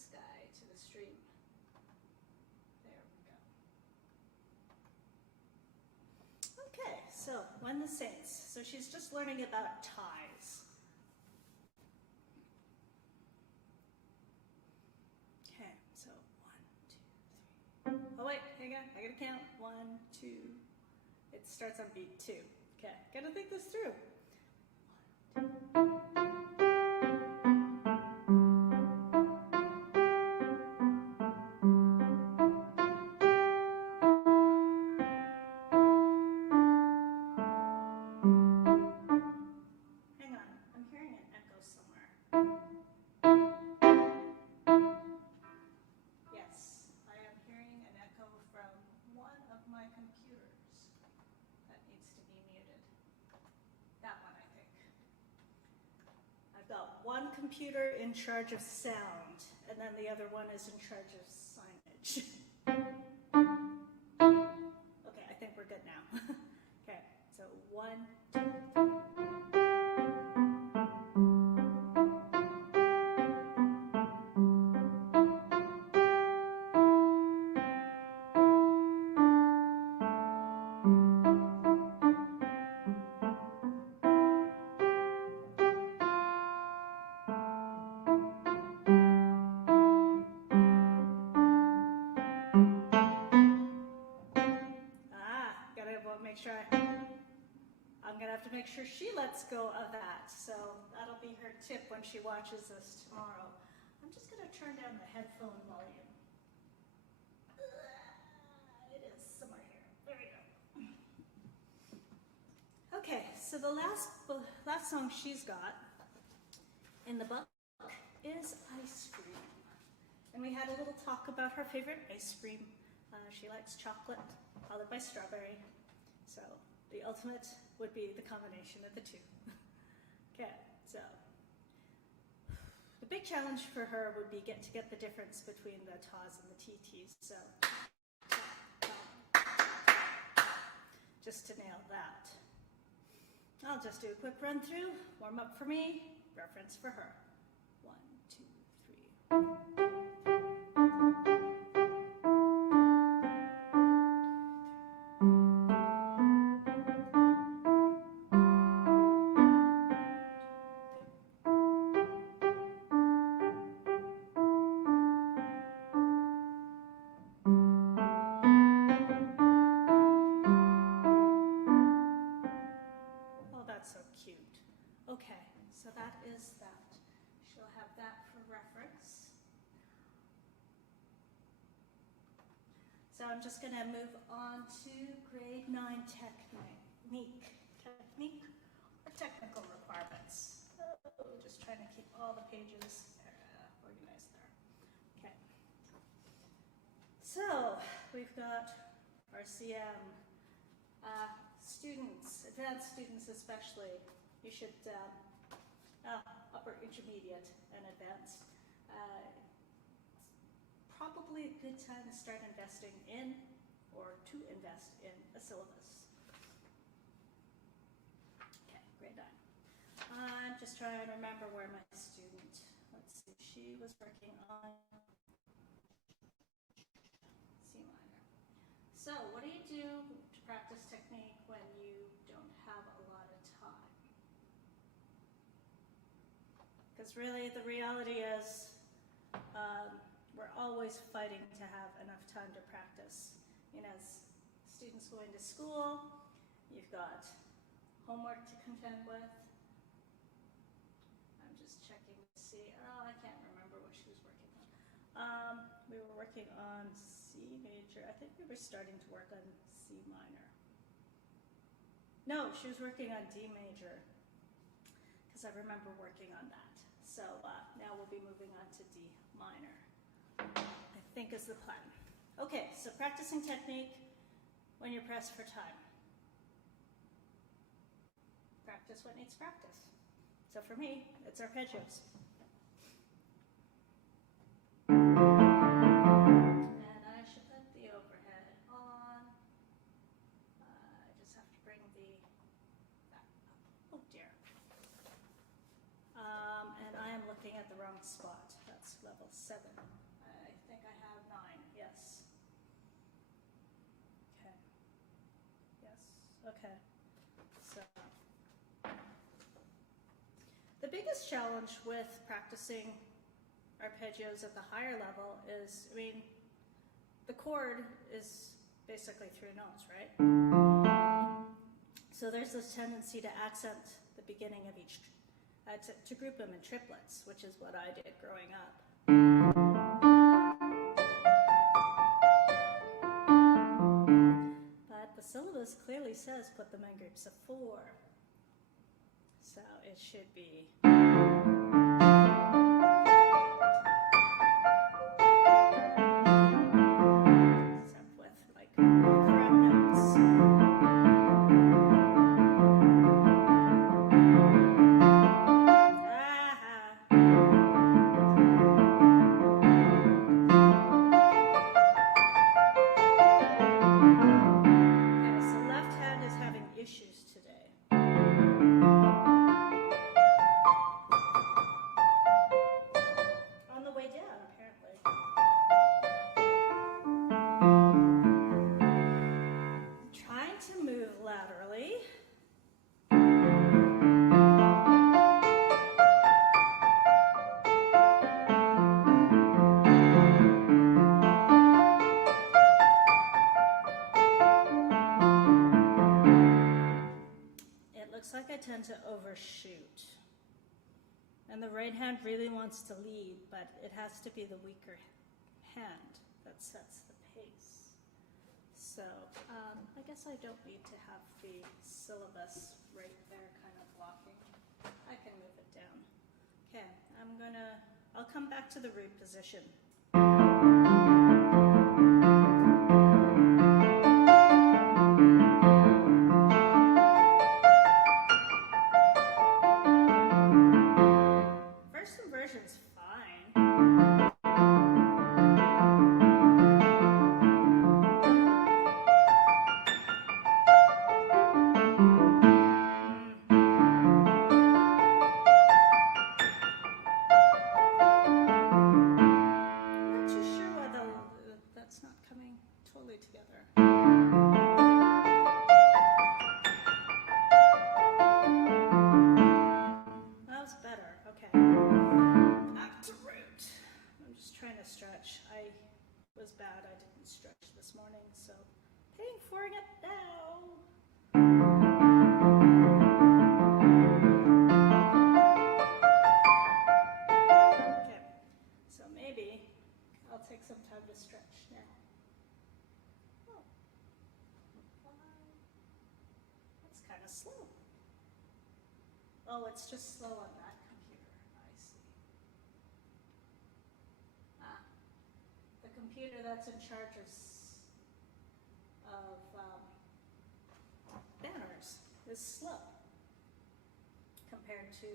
this guy to the stream. There we go. Okay, so when the saints. So she's just learning about ties. Okay, so 1, 2, 3. Oh wait, hang on, I gotta count. 1, 2. It starts on beat 2. Okay, gotta think this through. 1, 2. One computer in charge of sound, and then the other one is in charge of signage. Okay, I think we're good now. Okay, so 1, 2, 3. I'm gonna have to make sure she lets go of that. So that'll be her tip when she watches this tomorrow. I'm just gonna turn down the headphone volume. It is somewhere here. There we go. Okay, so the last song she's got in the book is Ice Cream. And we had a little talk about her favorite ice cream. She likes chocolate, followed by strawberry. So the ultimate would be the combination of the two. Okay, so the big challenge for her would be to get the difference between the tas and the TTs. So just to nail that. I'll just do a quick run through, warm up for me, reference for her. 1, 2, 3. So I'm just going to move on to grade 9 technique or technical requirements. Oh, just trying to keep all the pages organized there. Okay. So we've got RCM students, advanced students especially. You should upper, intermediate, and advanced. Probably a good time to start investing in or to invest in a syllabus. Okay, grade 9. I'm just trying to remember where my student, let's see, she was working on C minor. So what do you do to practice technique when you don't have a lot of time? Because really the reality is, we're always fighting to have enough time to practice. You know, as students going to school, you've got homework to contend with. I'm just checking to see, oh, I can't remember what she was working on. We were working on C major. I think we were starting to work on C minor. No, she was working on D major, because I remember working on that. So now we'll be moving on to D minor, I think is the plan. Okay, so practicing technique when you're pressed for time. Practice what needs practice. So for me, it's arpeggios. And I should put the overhead on. I just have to bring that up. Oh dear. And I am looking at the wrong spot. that's level 7. I think I have 9, yes. Okay. Yes, okay. So, the biggest challenge with practicing arpeggios at the higher level is, I mean, the chord is basically 3 notes, right? So there's this tendency to accent the beginning of each, to group them in triplets, which is what I did growing up. But the syllabus clearly says put them in groups of 4. So it should be. Except with like correct notes. Tend to overshoot. And the right hand really wants to lead, but it has to be the weaker hand that sets the pace. So I guess I don't need to have the syllabus right there kind of blocking. I can move it down. Okay, I'll come back to the root position. Oh, it's just slow on that computer. I see. The computer that's in charge of banners is slow compared to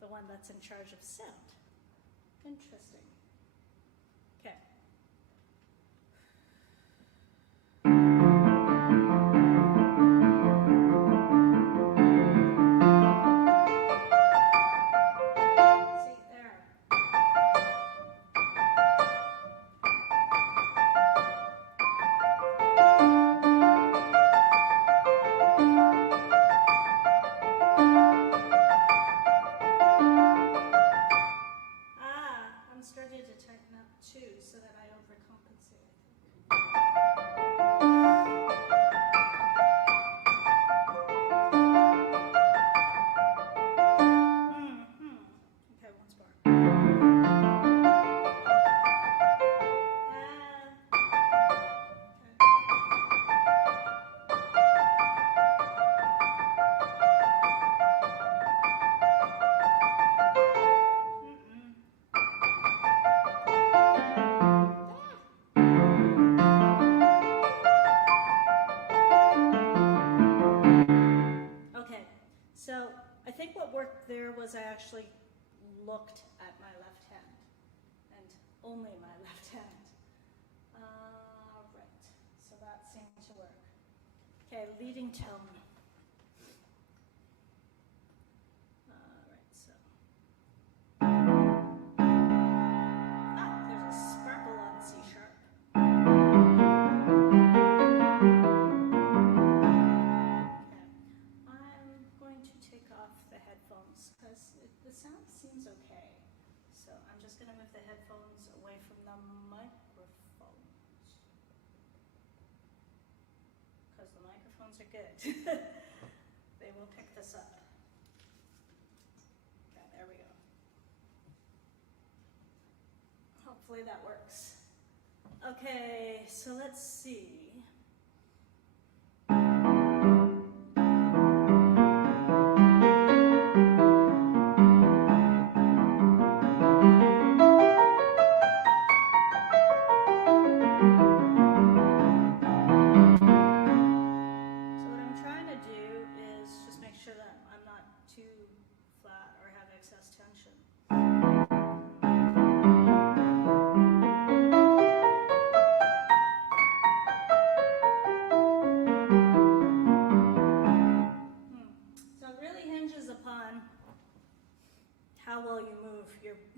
the one that's in charge of sound. Interesting. Okay. Was I actually looked at my left hand, and only my left hand. Right, so that seemed to work. Okay, leading tone. Right, so. sound seems okay. So I'm just going to move the headphones away from the microphones. Because the microphones are good. They will pick this up. Okay, there we go. Hopefully that works. Okay, so let's see.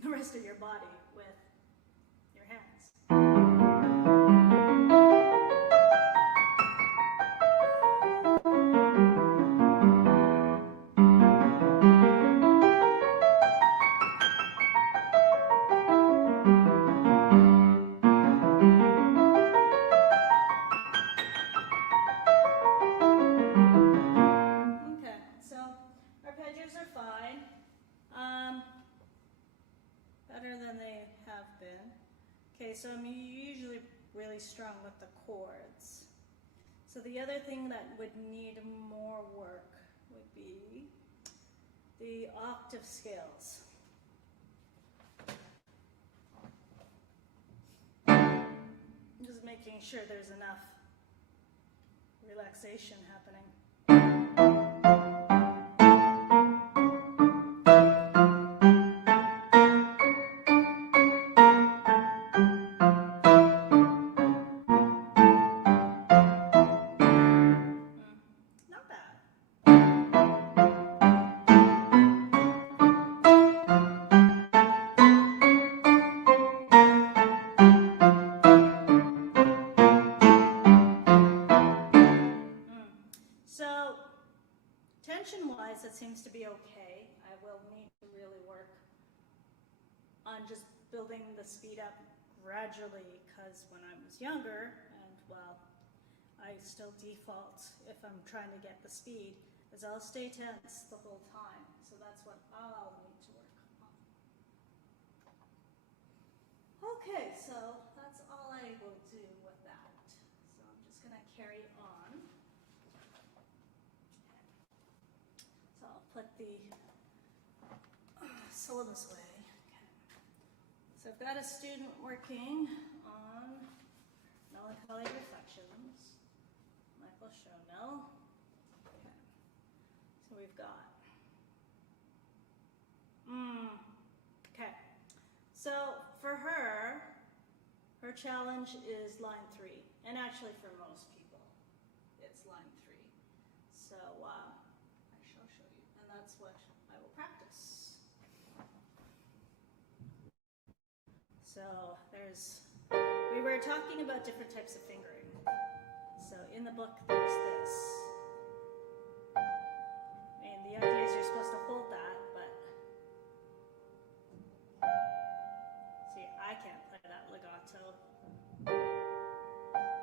The rest of your body with your hands. Okay, so arpeggios are fine. Better than they have been. Okay, so I'm usually really strong with the chords. So the other thing that would need more work would be the octave scales. Just making sure there's enough relaxation happening. Tension-wise, it seems to be okay. I will need to really work on just building the speed up gradually, because when I was younger, and well, I still default if I'm trying to get the speed, is I'll stay tense the whole time. So that's what I'll need to work on. Okay, so that's all I will do with that. So I'm just going to carry on. So I'll put the syllabus away. Okay. So I've got a student working on Melancholy Reflections, Michael Schoenmehl. Okay. So we've got, okay. So for her challenge is line 3, and actually for most people, it's line 3. So I shall show you, and that's what I will practice. So we were talking about different types of fingering. So in the book, there's this. And the idea is you're supposed to hold that, but see, I can't play that legato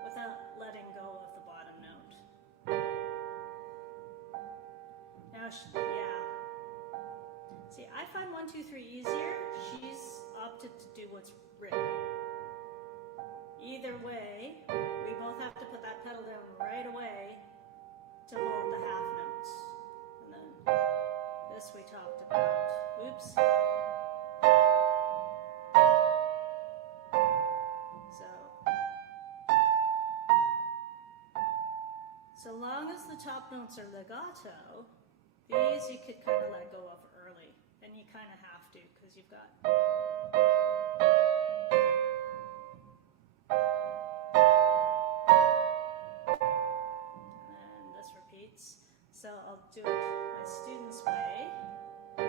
without letting go of the bottom note. Now, yeah. See, I find 1, 2, 3 easier. She's opted to do what's written. Either way, we both have to put that pedal down right away to hold the half notes. And then this we talked about. Oops. So long as the top notes are legato, these you could kind of let go of early. And you kind of have to, because you've got... So I'll do it my student's way. So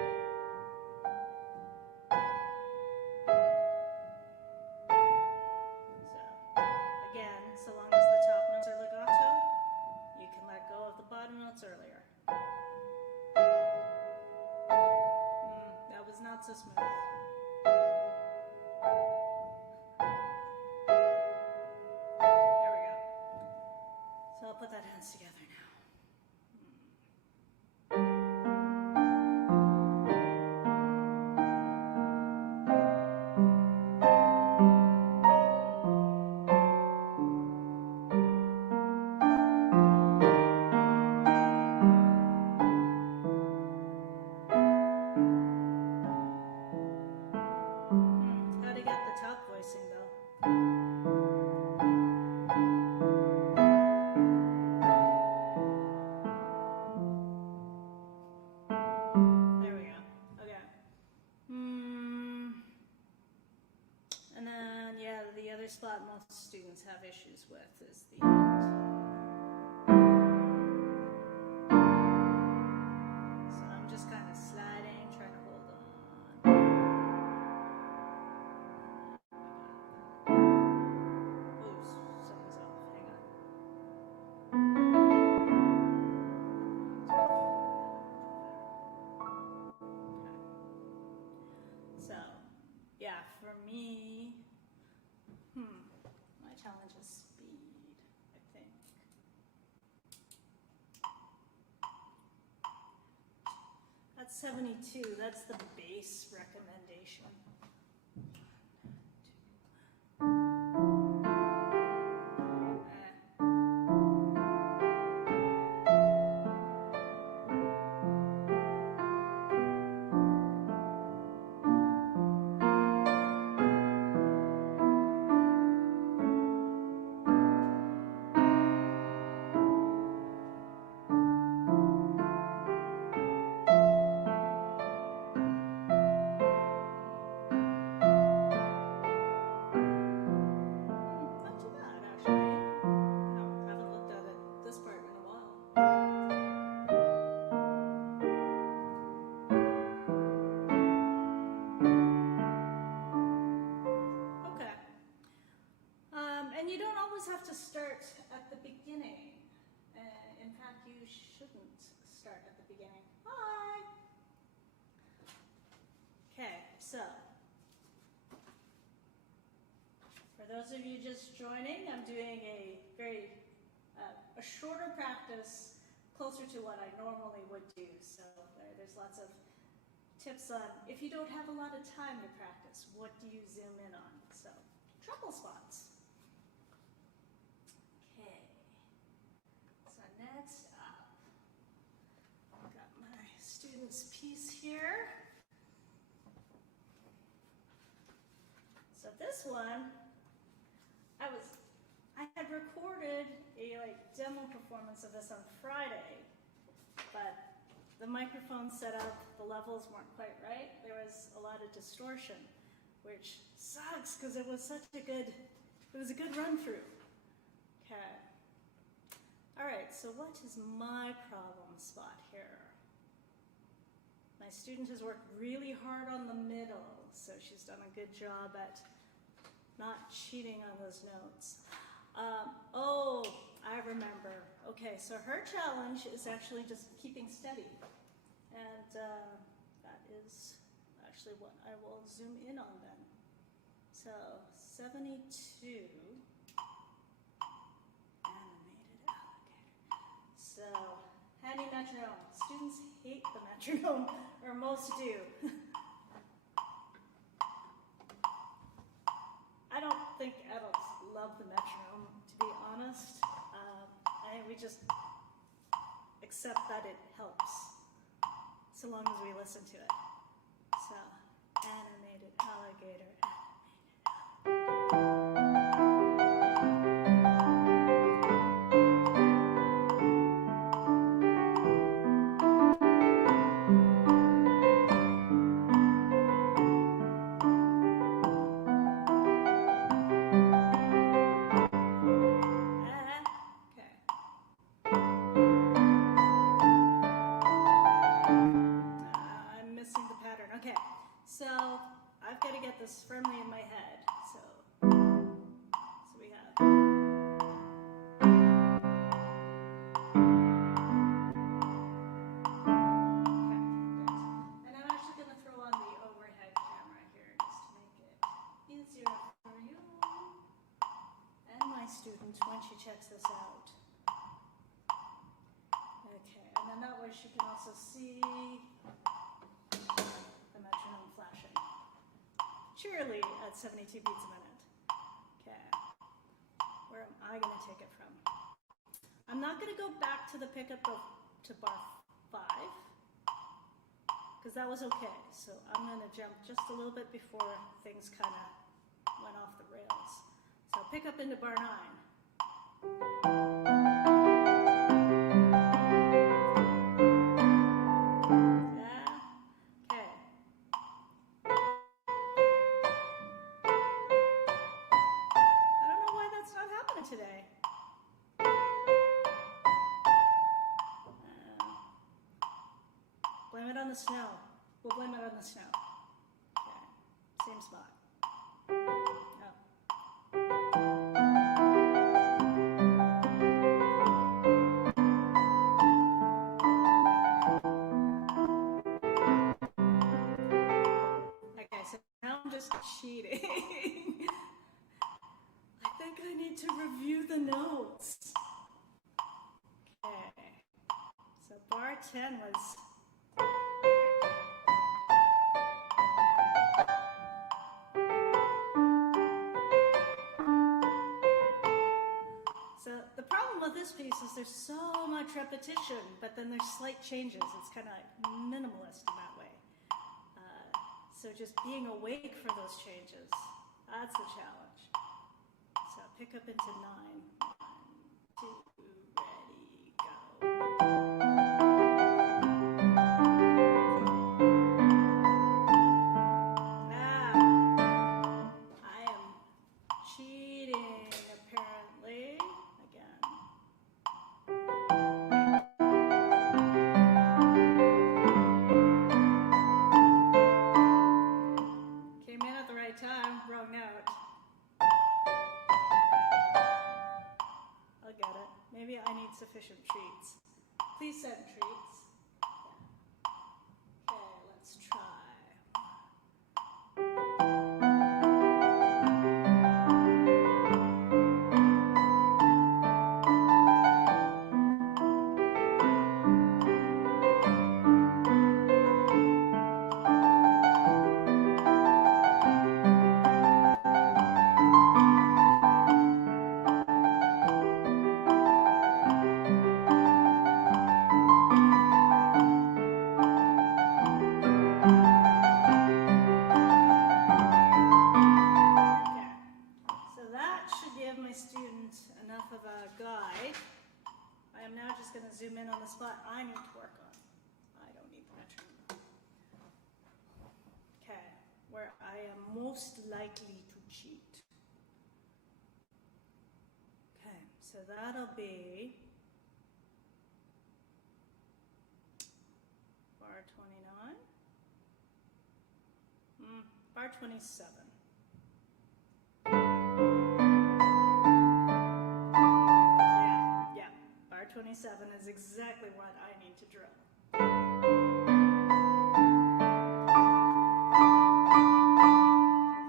again, so long as the top notes are legato, you can let go of the bottom notes earlier. That not so smooth. There we go. So I'll put that hands together now. How to get the top voicing though? There we go. Okay. And then, yeah, the other spot most students have issues with is the end. So I'm just kind of sliding, trying to hold on. Oops, something's off. Hang on. So, yeah, for me, my challenge is speed, I think. That's 72. That's the base recommendation. Not too bad, actually. I haven't looked at it this part in a while. Okay. And you don't always have to start at the beginning. In fact, you shouldn't start at the beginning. Hi! Okay, so for those of you just joining, I'm doing a very a shorter practice, closer to what I normally would do. So there's lots of tips on if you don't have a lot of time to practice, what do you zoom in on? So treble spots. Okay. So next up, I've got my student's piece here. So this one, I had recorded a demo performance of this on Friday, but the microphone setup, the levels weren't quite right. There was a lot of distortion, which sucks because it was a good run through. Okay. All right, so what is my problem spot here? My student has worked really hard on the middle, so she's done a good job at not cheating on those notes. Oh, I remember. Okay, so her challenge is actually just keeping steady. And that is actually what I will zoom in on then. So 72, animated alligator. So, handy metronome. Students hate the metronome, or most do. I don't think adults love the metronome, to be honest. I think we just accept that it helps, so long as we listen to it. So, animated alligator, this firmly in my head. So we have. Okay, good. And I'm actually going to throw on the overhead. student when she checks this out. Okay, and then that way she can also see the metronome flashing. Cheerily at 72 beats a minute. Okay, where am I going to take it from? I'm not going to go back to the pickup to bar 5, because that was okay. So I'm going to jump just a little bit before things kind of went off the rails. So pick up into bar 9. Yeah, okay. I don't know why that's not happening today. Blame it on the snow. We'll blame it on the snow. Okay, same spot. Oh. Okay, so now I'm just cheating. I think I need to review the notes. Okay, so bar 10 was... So the problem with this piece is there's so much repetition, but then there's slight changes. It's kind of minimalist in that way. So just being awake for those changes, that's the challenge. So pick up into 9. 1, 2, ready, go. Sufficient treats. Please send treats. Okay, let's try. Zoom in on the spot I need to work on. I don't need the metronome. Okay, where I am most likely to cheat. Okay, so that'll be bar 29, bar 27. Bar 27 is exactly what I need to drill.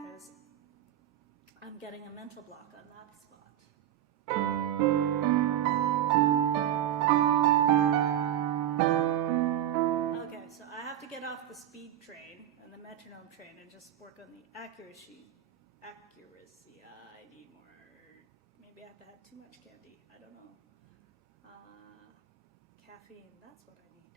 Because I'm getting a mental block on that spot. Okay, so I have to get off the speed train and the metronome train and just work on the accuracy. I need more. Maybe I have to have too much candy. I don't know. Caffeine, that's what I need.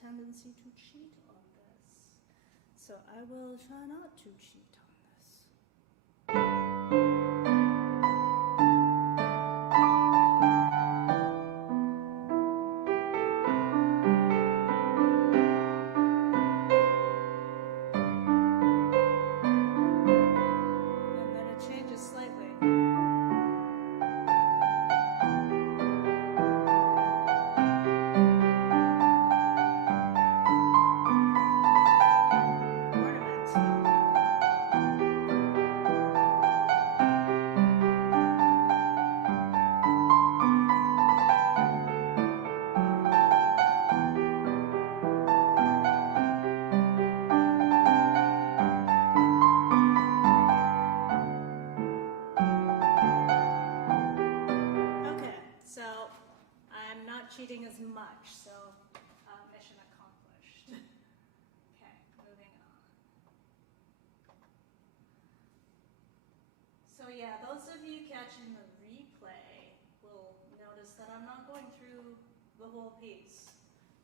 Tendency to cheat on this. So I will try not to cheat on this. And then it changes slightly. Cheating as much, so mission accomplished. Okay, moving on. So yeah, those of you catching the replay will notice that I'm not going through the whole piece.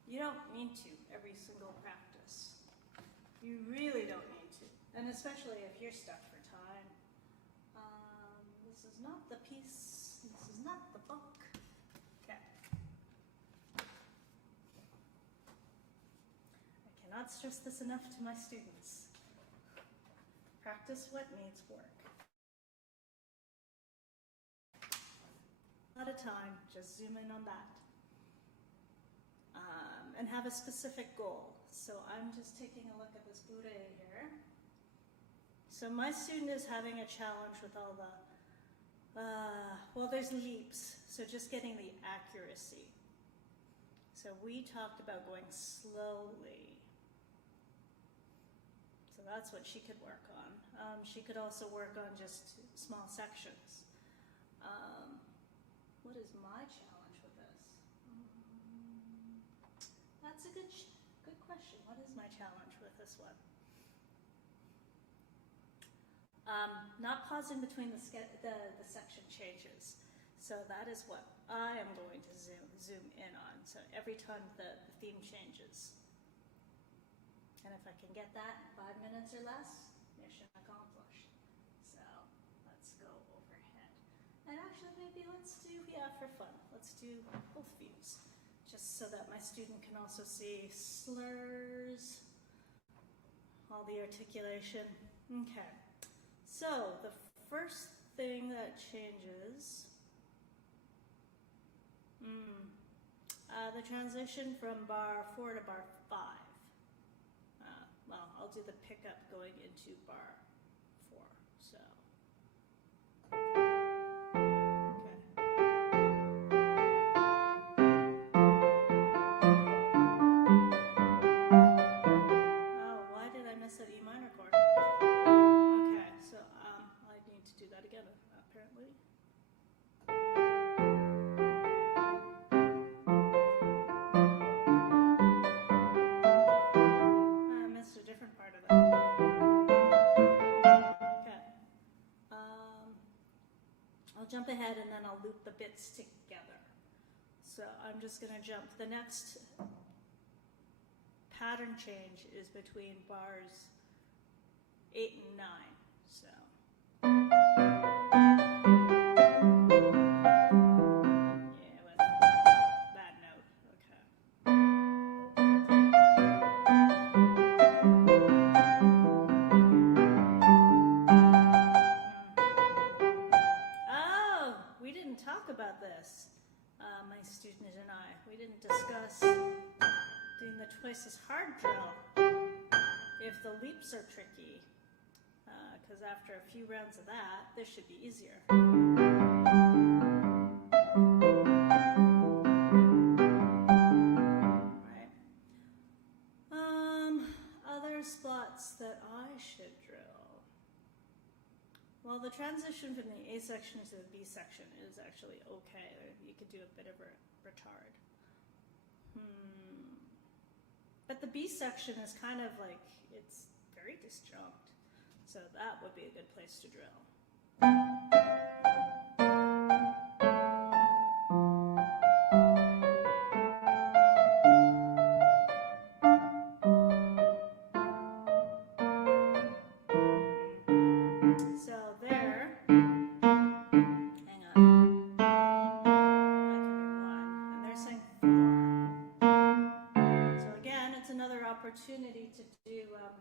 You don't need to every single practice. You really don't need to, and especially if you're stuck for time. This is not the piece, this is not the book. Not stress this enough to my students. Practice what needs work. At a time, just zoom in on that. And have a specific goal. So I'm just taking a look at this Bourrée here. So my student is having a challenge with all the, well, there's leaps, so just getting the accuracy. So we talked about going slowly. So that's what she could work on. She could also work on just small sections. What is my challenge with this? That's a good question. What is my challenge with this one? Not pausing between the section changes. So that is what I am going to zoom in on. So every time the theme changes. And if I can get that in 5 minutes or less, mission accomplished. So let's go overhead. And actually maybe let's do, yeah, for fun, let's do both views. Just so that my student can also see slurs, all the articulation. Okay, so the first thing that changes, the transition from bar 4 to bar 5. Well, I'll do the pickup going into bar 4, so. Okay. Oh, why did I miss that E minor chord? Okay, so I need to do that again, apparently. Jump ahead and then I'll loop the bits together. So I'm just going to jump. The next pattern change is between bars 8 and 9. So. Yeah, with that note. Okay. Talk about this, my student and I. We didn't discuss doing the twice as hard drill if the leaps are tricky, because after a few rounds of that, this should be easier. Right. Other spots that I should drill. Well, the transition from the A section to the B section is actually okay. You could do a bit of a retard. But the B section is kind of like, it's very disjunct. So that would be a good place to drill.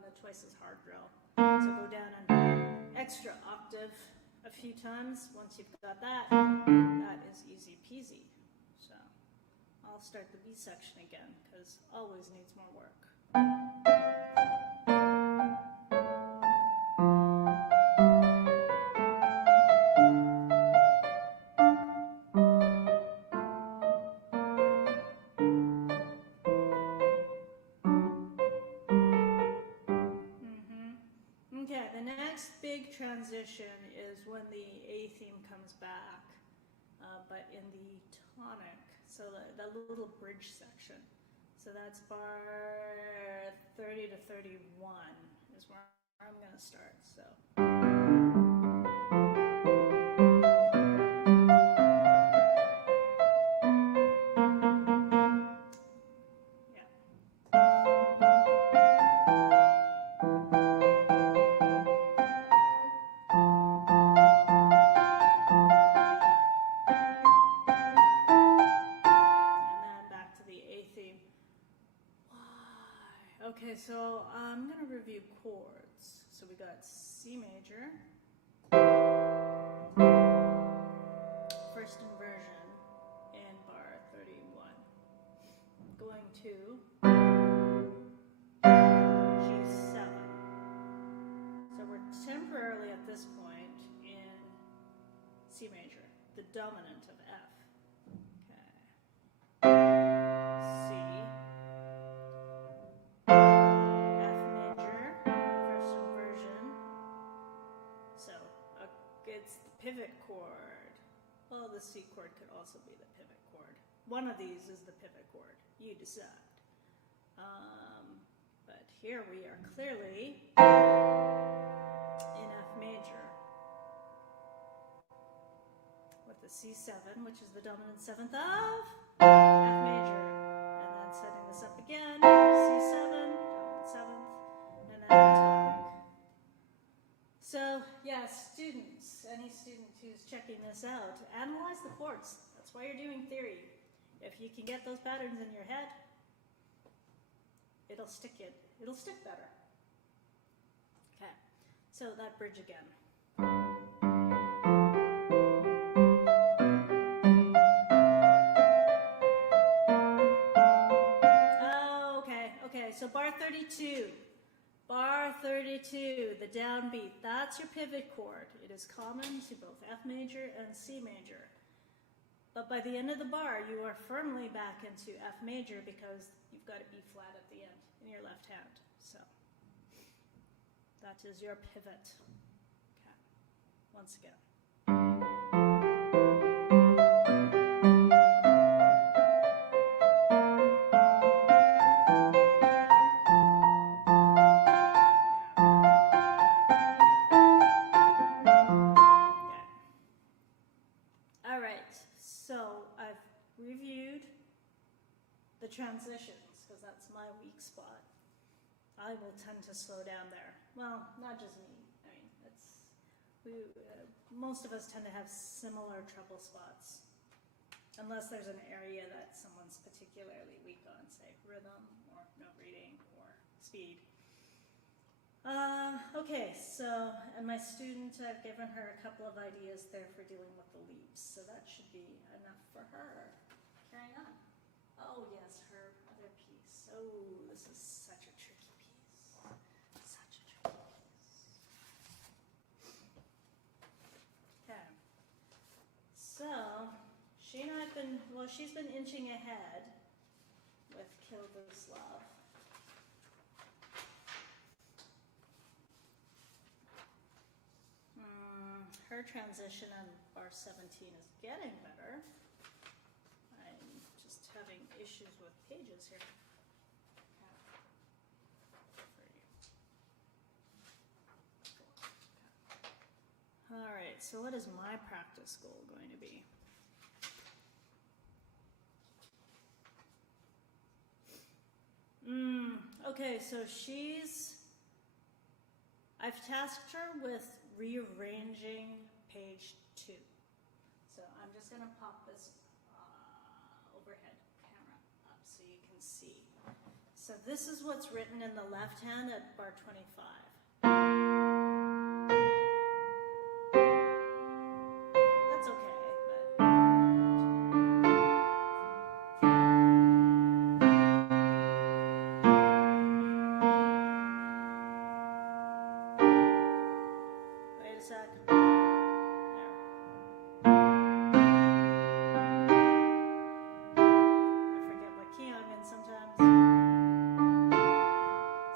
the twice as hard drill. So go down an extra octave a few times. Once you've got that, that is easy peasy. So I'll start the B section again because always needs more work. Okay, the next big transition is when the A theme comes back, but in the tonic, so the little bridge section. So that's bar 30 to 31 is where I'm going to start. So. Okay, so I'm going to review chords. So we got C major, first inversion in bar 31. Going to G7. So we're temporarily at this point in C major, the dominant of F. Pivot chord. Well, the C chord could also be the pivot chord. One of these is the pivot chord. You decide. But here we are clearly in F major with the C7, which is the dominant seventh of F major. And then setting this up again, C7, dominant seventh, and then tonic. So, yeah, students, any student who's checking this out, analyze the chords. That's why you're doing theory. If you can get those patterns in your head, it'll stick better. Okay, so that bridge again. Oh, okay, so bar 32. Bar 32, the downbeat, that's your pivot chord. It is common to both F major and C major. But by the end of the bar, you are firmly back into F major because you've got a B flat at the end in your left hand. So that is your pivot. Okay, once again. Transitions, because that's my weak spot. I will tend to slow down there. Well, not just me. I mean, most of us tend to have similar trouble spots, unless there's an area that someone's particularly weak on, say rhythm or note reading or speed. Okay, so, and my student, I've given her a couple of ideas there for dealing with the leaps, so that should be enough for her. Carrying on. Oh yes, her other piece. Oh, this is such a tricky piece. Such a tricky piece. Okay. So, she and I've been, well, she's been inching ahead with Kill This Love. Her transition on bar 17 is getting better. Having issues with pages here. All right, so what is my practice goal going to be? Okay, so I've tasked her with rearranging page 2. So I'm just going to pop this overhead camera up so you can see. So this is what's written in the left hand at bar 25. That's okay, but... Wait a sec. There. I forget what key I'm in sometimes.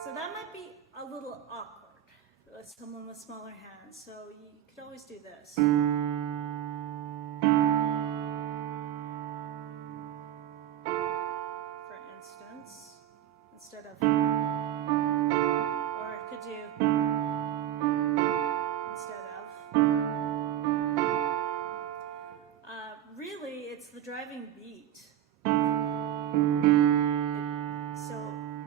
So that might be a little awkward with someone with smaller hands, so you could always do this. For instance, instead of, or I could do instead of. Really, it's the driving beat. So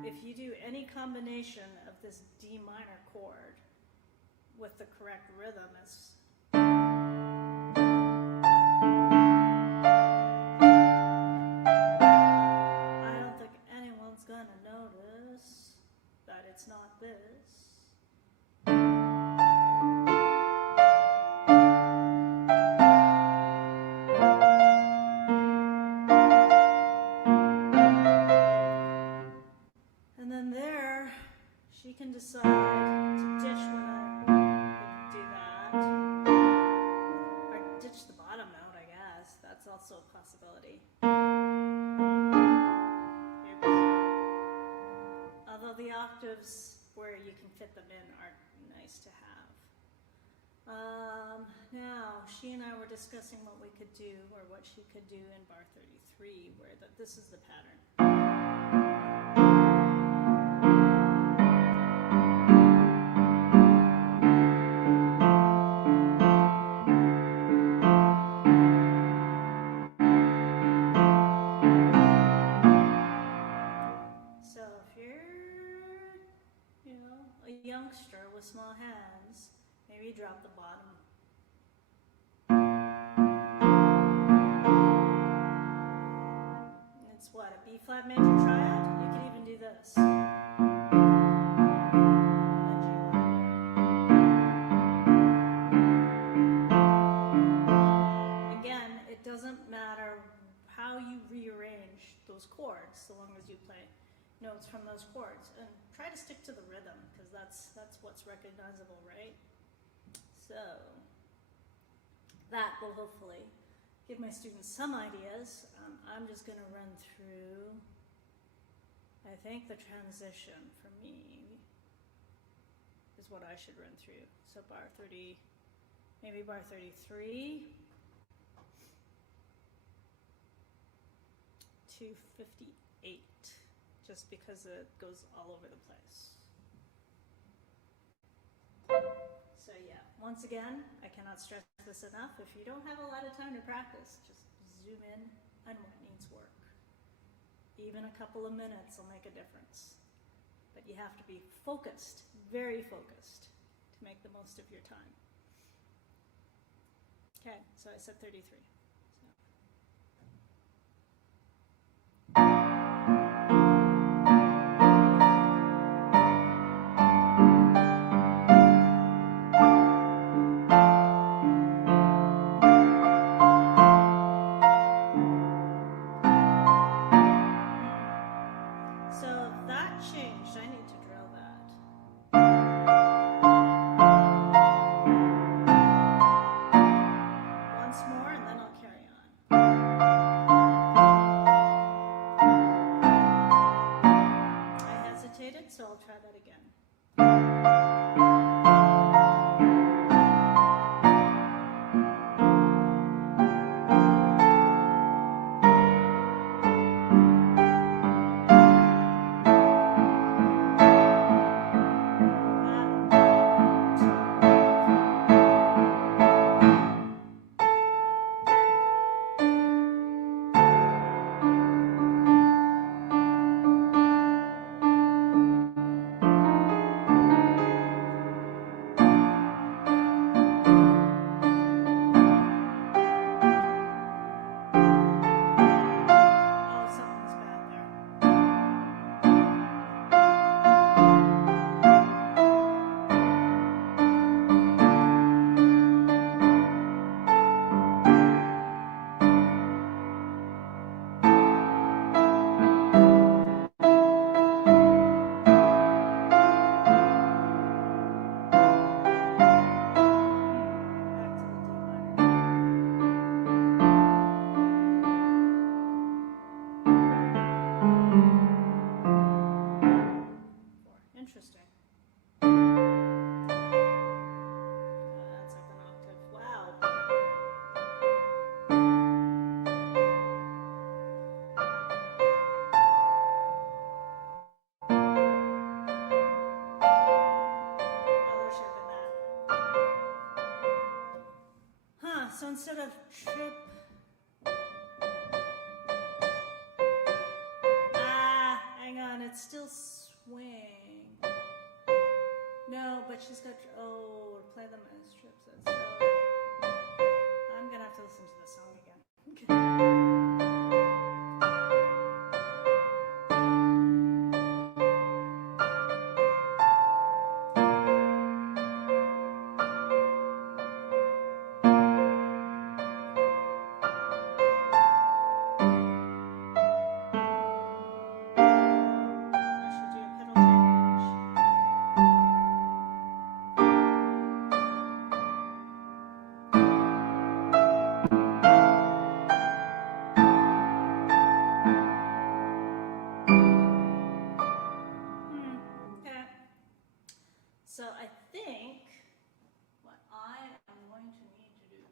if you do any combination of this D minor chord with the correct rhythm, it's I don't think anyone's gonna notice that it's not this. And then there, she can decide to ditch when I do that, or ditch the bottom note, I guess. That's also a possibility. Oops. Although the octaves where you can fit them in are nice to have. Now, she and I were discussing what we could do, or what she could do in bar 33, where this is the pattern. Youngster with small hands, maybe drop the bottom. It's what, a B flat major triad? You could even do this. Again, it doesn't matter how you rearrange those chords, so long as you play notes from those chords, and try to stick to the rhythm, because that's what's recognizable, right? So that will hopefully give my students some ideas. I'm just going to run through, I think the transition for me is what I should run through. So bar 30, maybe bar 33 to 58. Just because it goes all over the place. So yeah, once again, I cannot stress this enough. If you don't have a lot of time to practice, just zoom in on what needs work. Even a couple of minutes will make a difference. But you have to be focused, very focused, to make the most of your time. Okay, so I said 33. but she's got, play them as trips. So I'm gonna have to listen to the song again. So I think what I am going to need to do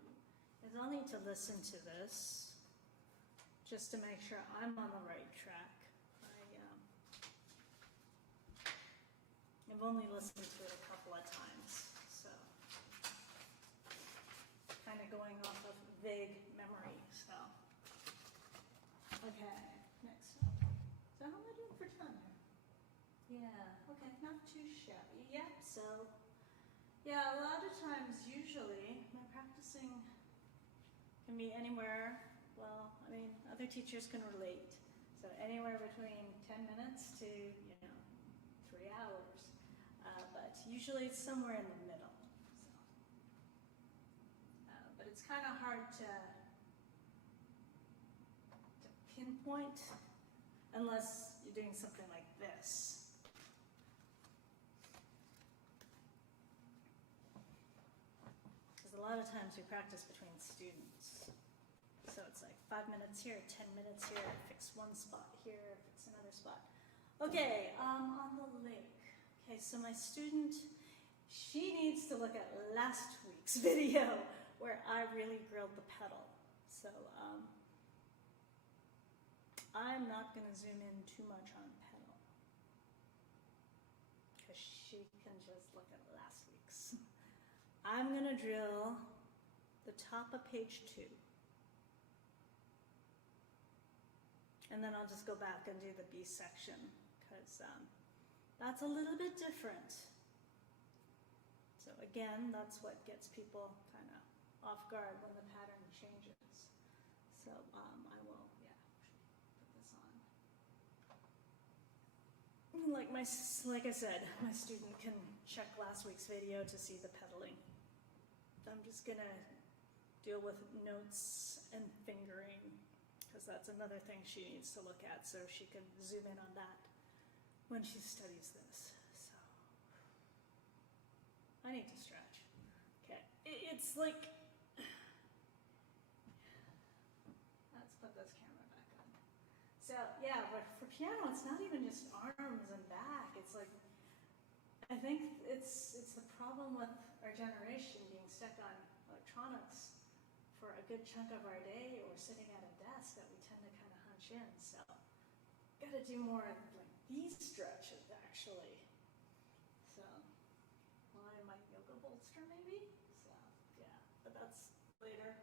is I'll need to listen to this just to make sure I'm on the right track. I've only listened to it a couple of times, so kind of going off of vague memory. So, okay, next up. So how am I doing for time here? Yeah, okay, not too shabby. Yep, so, yeah, a lot of times, usually, my practicing can be anywhere, well, I mean, other teachers can relate. So anywhere between 10 minutes to, 3 hours. But usually it's somewhere in the middle. So, but it's kind of hard to pinpoint unless you're doing something like this. A lot of times we practice between students. So it's like 5 minutes here, 10 minutes here, fix one spot here, fix another spot. Okay, on the lake. Okay, so my student, she needs to look at last week's video where I really grilled the pedal. So I'm not going to zoom in too much on pedal because she can just look at last week's. I'm going to drill the top of page 2. And then I'll just go back and do the B section because that's a little bit different. So again, that's what gets people kind of off guard when the pattern changes. So I will, put this on. Like I said, my student can check last week's video to see the pedaling. I'm just gonna deal with notes and fingering because that's another thing she needs to look at so she can zoom in on that when she studies this. So I need to stretch. Okay, it's like, let's put this camera back on. So yeah, but for piano, it's not even just arms and back. It's like, I think it's the problem with our generation being stuck on electronics for a good chunk of our day or sitting at a desk that we tend to kind of hunch in. So got to do more of like these stretches actually. So line my yoga bolster maybe. So yeah, but that's later.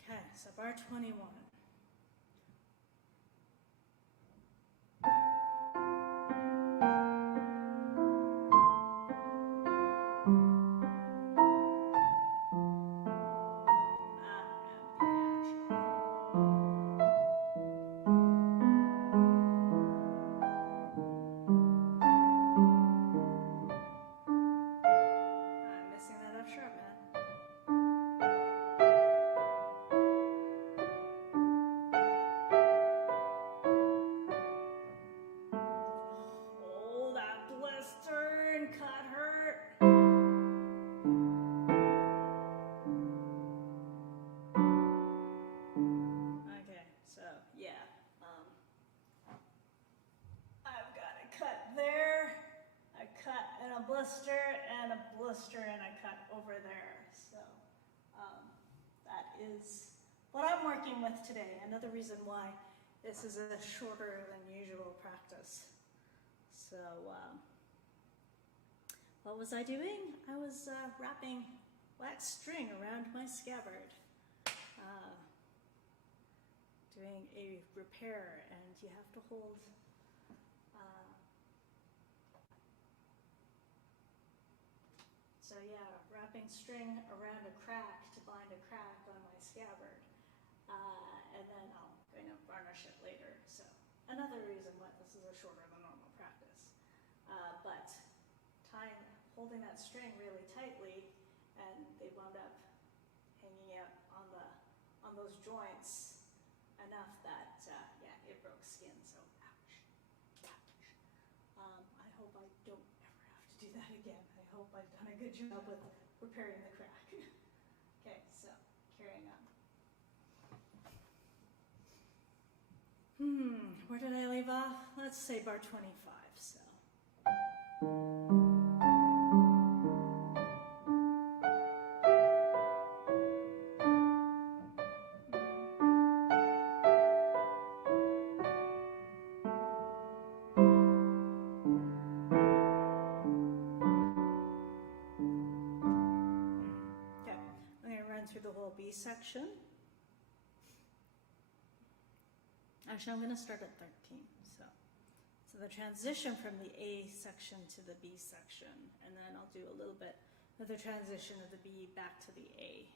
Okay, so bar 21. And I cut over there. So that is what I'm working with today. Another reason why this is a shorter than usual practice. So what was I doing? I was wrapping wax string around my scabbard, doing a repair, and you have to hold So yeah, wrapping string around a crack to bind a crack on my scabbard. And then I'm going to varnish it later. So another reason why this is a shorter than normal practice. But holding that string really tightly, and they wound up hanging out on those joints enough that, yeah, it broke skin, so ouch, ouch. I hope I don't ever have to do that again. I hope I've done a good job with repairing the crack. Okay, so carrying on. Where did I leave off? Let's say bar 25, so. Okay, I'm going to run through the whole B section. Actually, I'm going to start at 13. So the transition from the A section to the B section, and then I'll do a little bit of the transition of the B back to the A,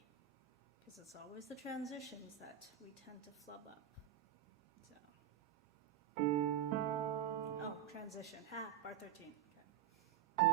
because it's always the transitions that we tend to flub up. So, oh, transition, bar 13. Okay.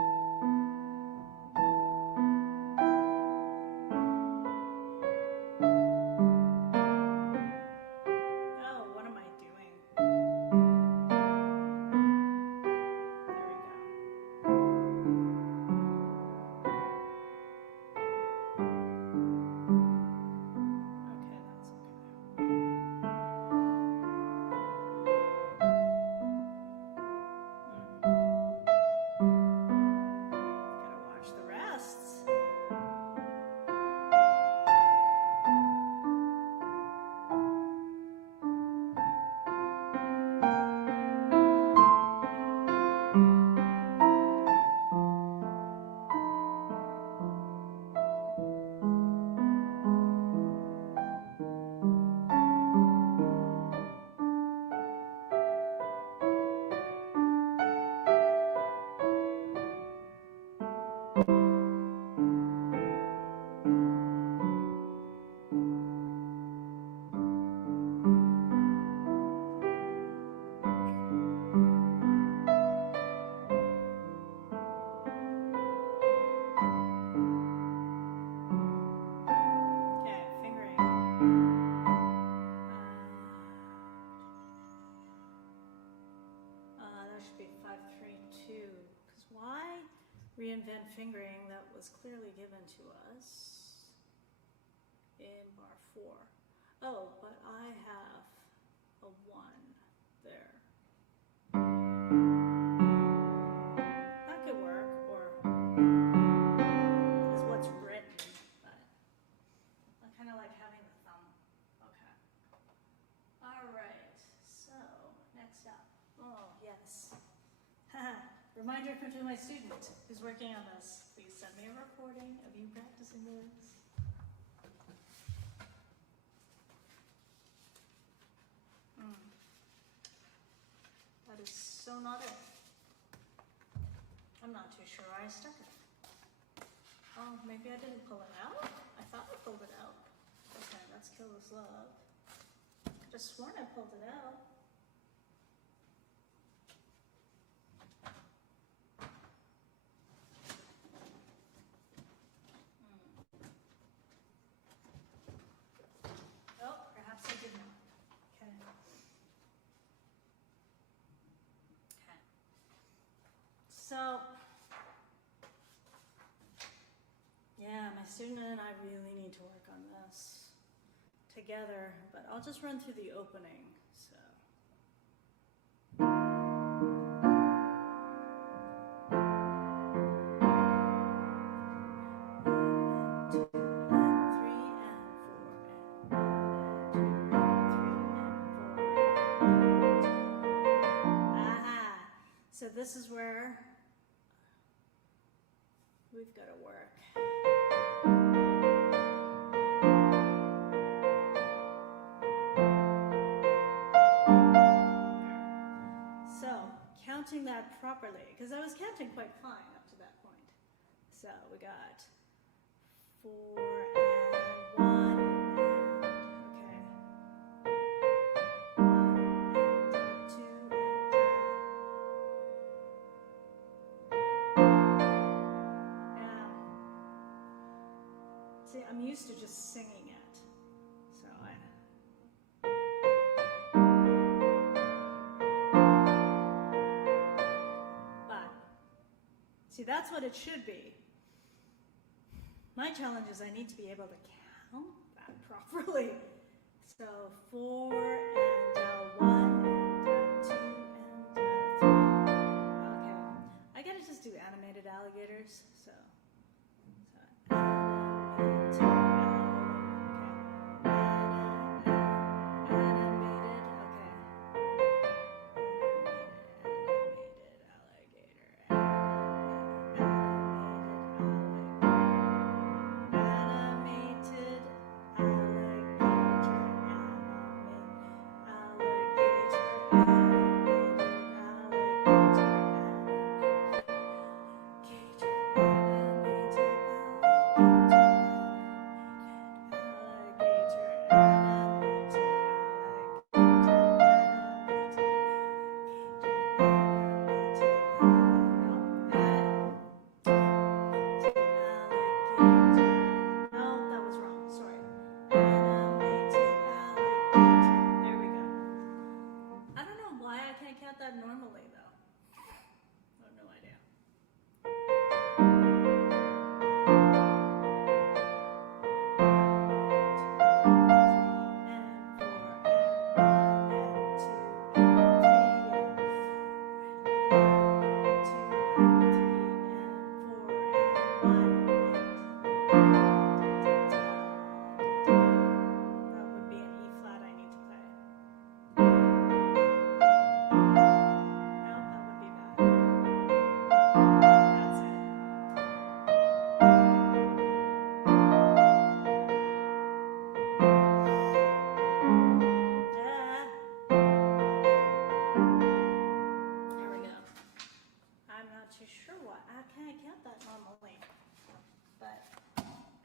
Reinvent fingering that was clearly given to us in bar 4. Oh, but I have a 1 there. That could work, or is what's written, but I kind of like having the thumb. Okay. All right, so next up. Oh, yes. Reminder to my student who's working on this, please send me a recording of you practicing this. That is so not it. I'm not too sure I stuck it. Oh, maybe I didn't pull it out? I thought I pulled it out. Okay, let's kill this love. I just sworn I pulled it out. So, yeah, my student and I really need to work on this together, but I'll just run through the opening, so. So this is where we've got to work. So counting that properly, because I was counting quite fine up to that point. So we got 4 and 1 and okay. 1 and 2 and yeah. See, I'm used to just singing it. So see, that's what it should be. My challenge is I need to be able to count that properly. So 4 and 1 and 2 and 3. Okay, I gotta just do animated alligators. So animated, okay.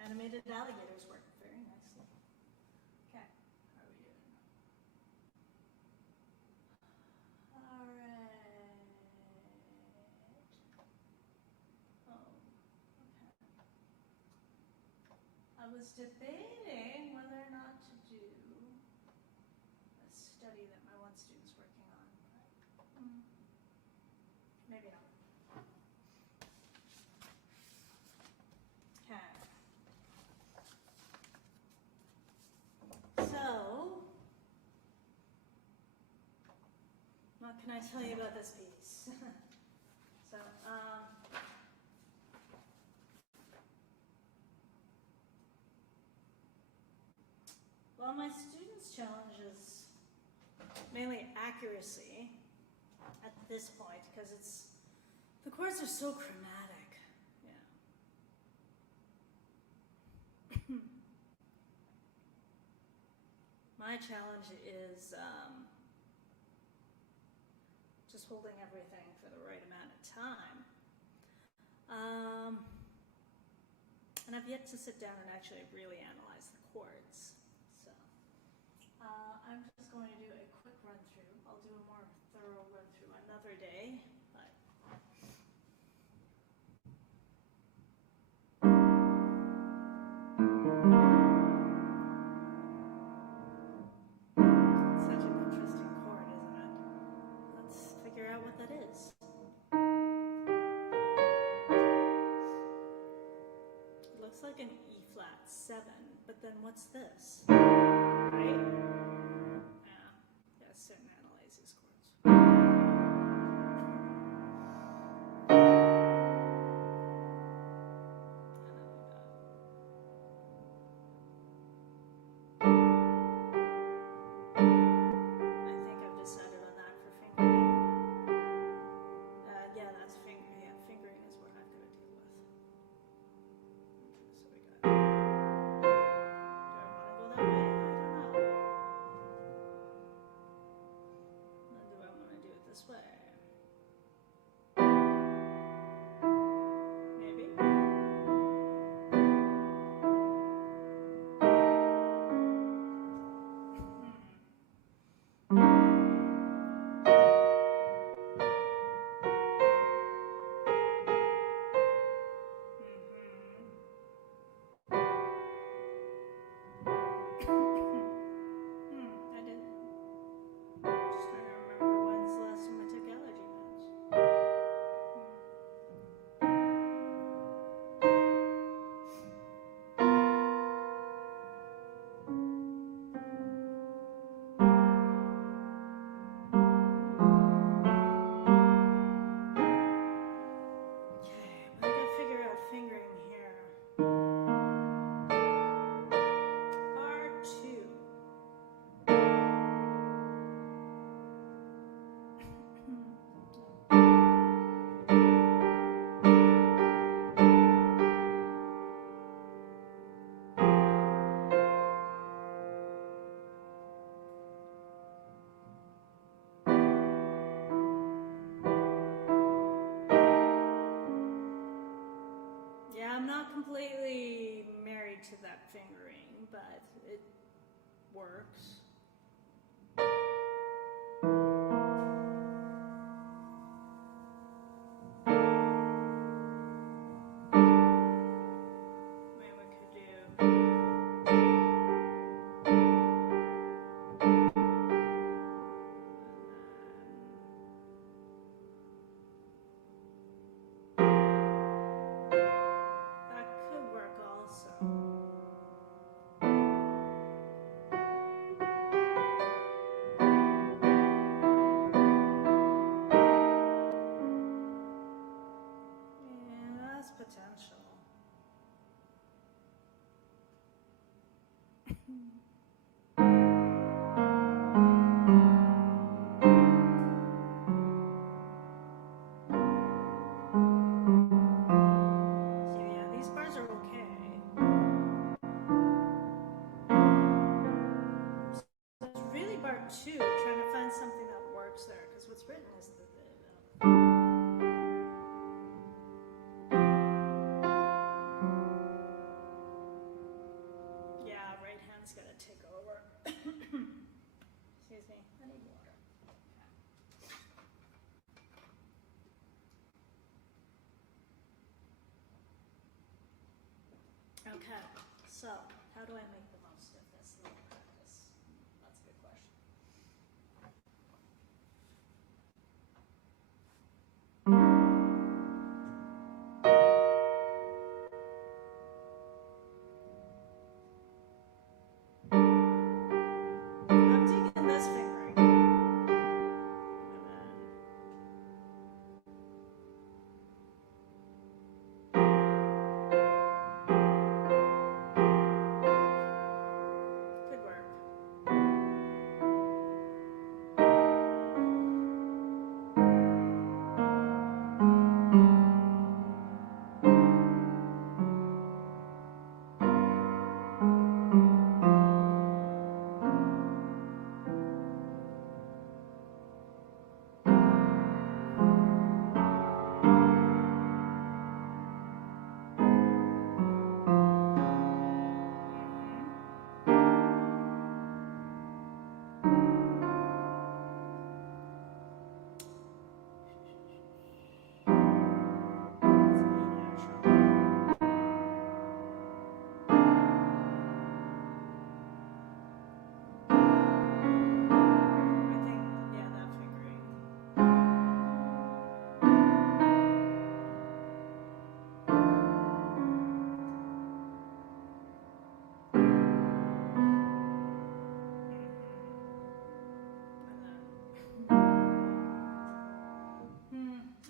Animated alligators work very nicely. Okay, how are we doing? All right. Oh, okay. I was debating whether or not to do a study that my one student's working on, but maybe not. Okay. So, what can I tell you about this piece? So, well, my students' challenge is mainly accuracy at this point because the chords are so chromatic. Yeah. My challenge is just holding everything for the right amount of time. And I've yet to sit down and actually really analyze the chords. So I'm just going to do a quick run through. I'll do a more thorough run through another day. Such an interesting chord, isn't it? Let's figure out what that is. It looks like an E flat 7, but then what's this? Right? Yeah, gotta sit and analyze these chords. not completely married to that fingering, but it works. Two, trying to find something that works there, because what's written is the yeah, right hand's gonna take over. Excuse me, I need water. Okay, so how do I make the most of this little practice? That's a good question. I'm taking this fingering. Good work.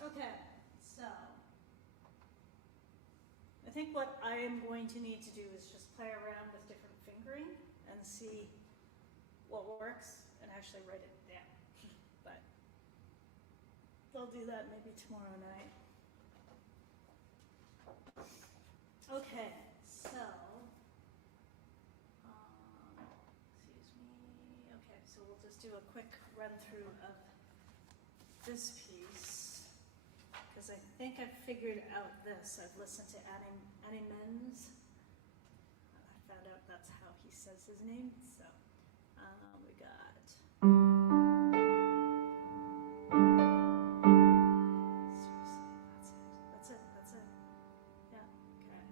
Okay, so I think what I am going to need to do is just play around with different fingering and see what works and actually write it down. But I'll do that maybe tomorrow night. Okay, so excuse me. Okay, so we'll just do a quick run through of this piece, because I think I've figured out this. I've listened to Animenz. I found out that's how he says his name. So we got. Seriously, that's it. Yeah, okay.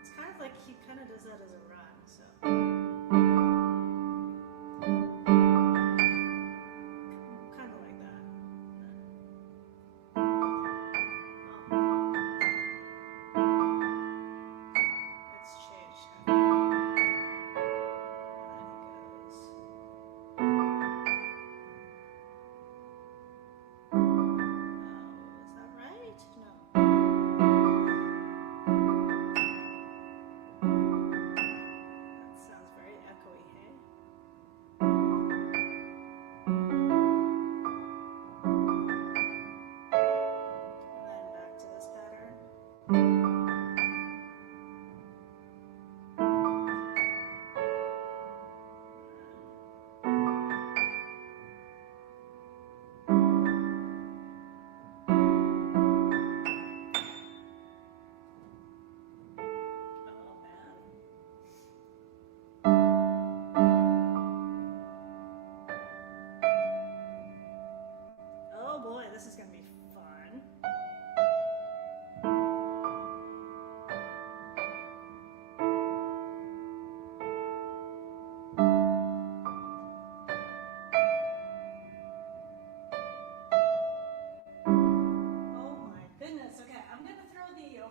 It's kind of like he kind of does that as a rhyme, so. Kind of like that. It's changed. And then he goes. Is that right? No. That sounds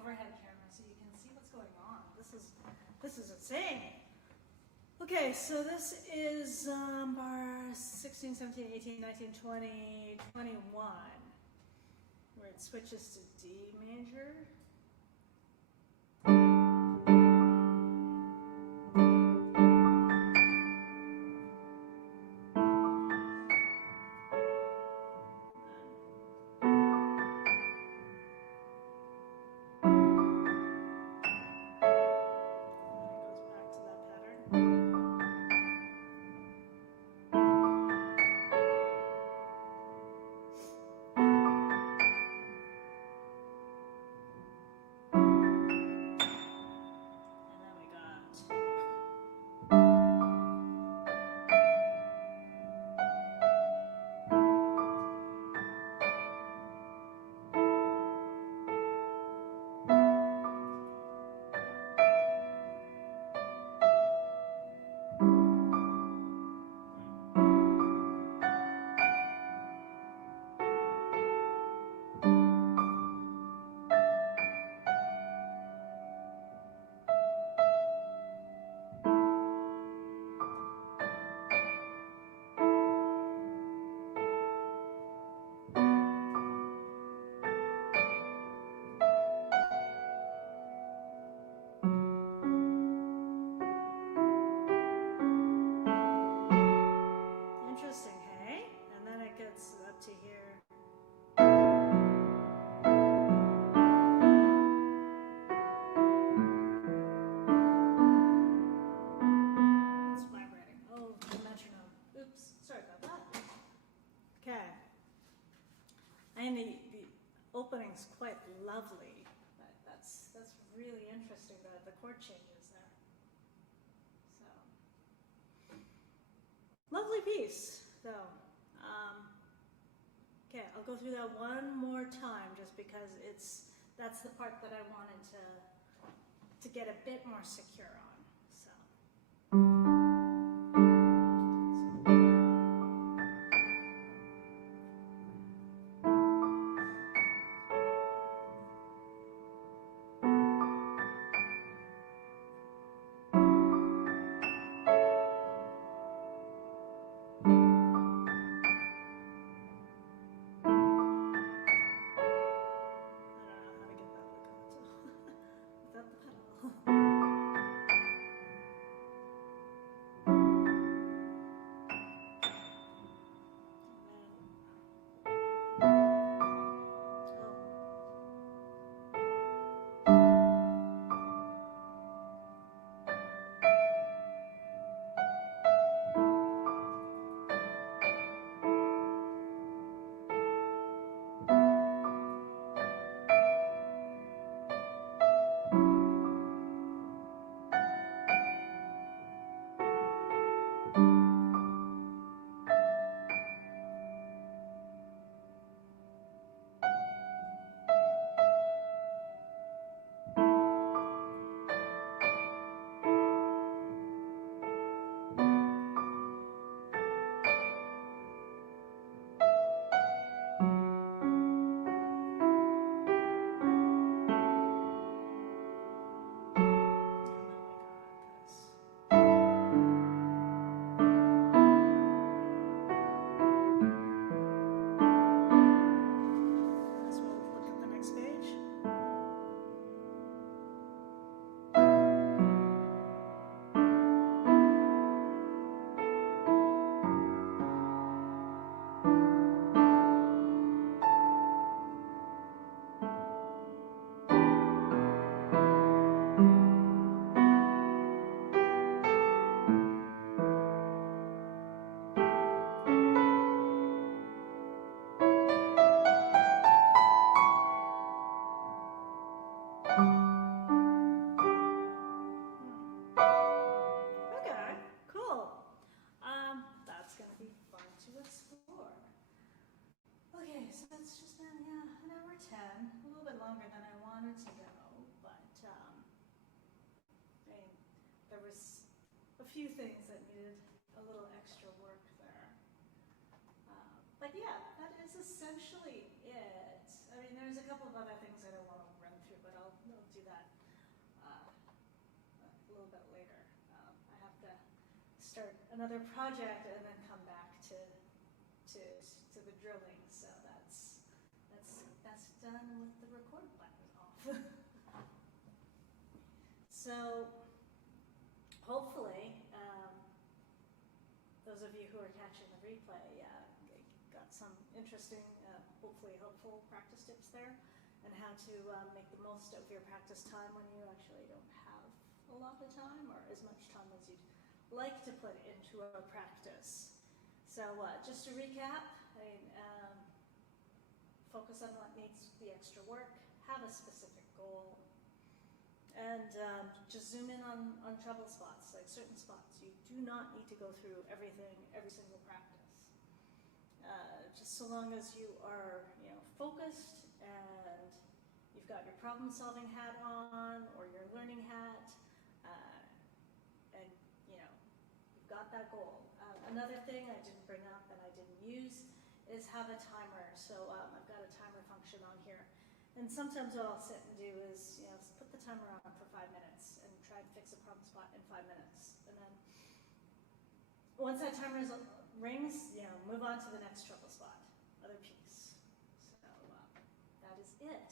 overhead camera so you can see what's going on. This is insane. Okay, so this is bar 16, 17, 18, 19, 20, 21, where it switches to D major. Opening's quite lovely. That's really interesting, the chord changes there. So lovely piece, though. Okay, I'll go through that one more time just because that's the part that I wanted to get a bit more secure on. So. Few things that needed a little extra work there. But yeah, that is essentially it. I mean, there's a couple of other things that I want to run through, but I'll start another project and then come back to the drilling. So that's done with the record button off. So hopefully, those of you who are catching the replay got some interesting, hopefully helpful practice tips there, and how to make the most of your practice time when you actually don't have a lot of time or as much time as you'd like to put into a practice. So just to recap, focus on what needs the extra work, have a specific goal, and just zoom in on trouble spots, like certain spots. You do not need to go through everything, every single practice. Just so long as you are, focused and you've got your problem-solving hat on or your learning hat, and you've got that goal. Another thing I didn't bring up and I didn't use is have a timer. So I've got a timer function on here. And sometimes what I'll sit and do is, put the timer on for 5 minutes and try and fix a problem spot in 5 minutes. And then once that timer rings, move on to the next trouble spot, other piece. So that is it.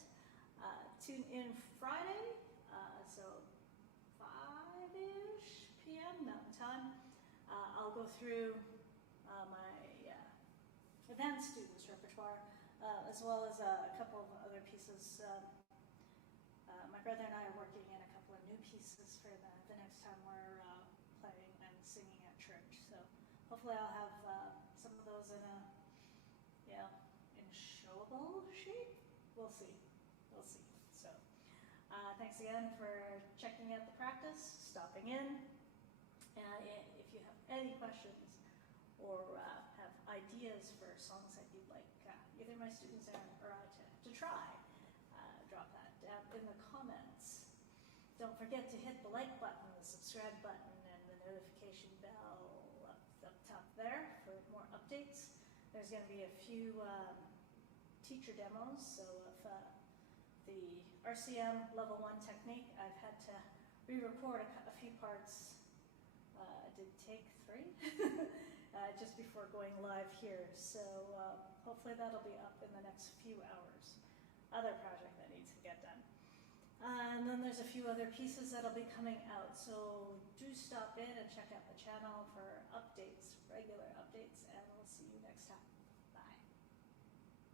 Tune in Friday, so 5-ish p.m. Mountain Time. I'll go through my advanced students' repertoire, as well as a couple of other pieces. My brother and I are working in a couple of new pieces for the next time we're playing and singing at church. So hopefully I'll have some of those in showable shape. We'll see. So thanks again for checking out the practice, stopping in. If you have any questions or have ideas for songs that you'd like either my students or I to try, drop that down in the comments. Don't forget to hit the like button, the subscribe button, and the notification bell up top there for more updates. There's going to be a few teacher demos, so if the RCM Level 1 technique, I've had to re-record a few parts. I did take 3 just before going live here, so hopefully that'll be up in the next few hours. Other project that needs to get done. And then there's a few other pieces that'll be coming out, so do stop in and check out the channel for updates, regular updates, and we'll see you next time.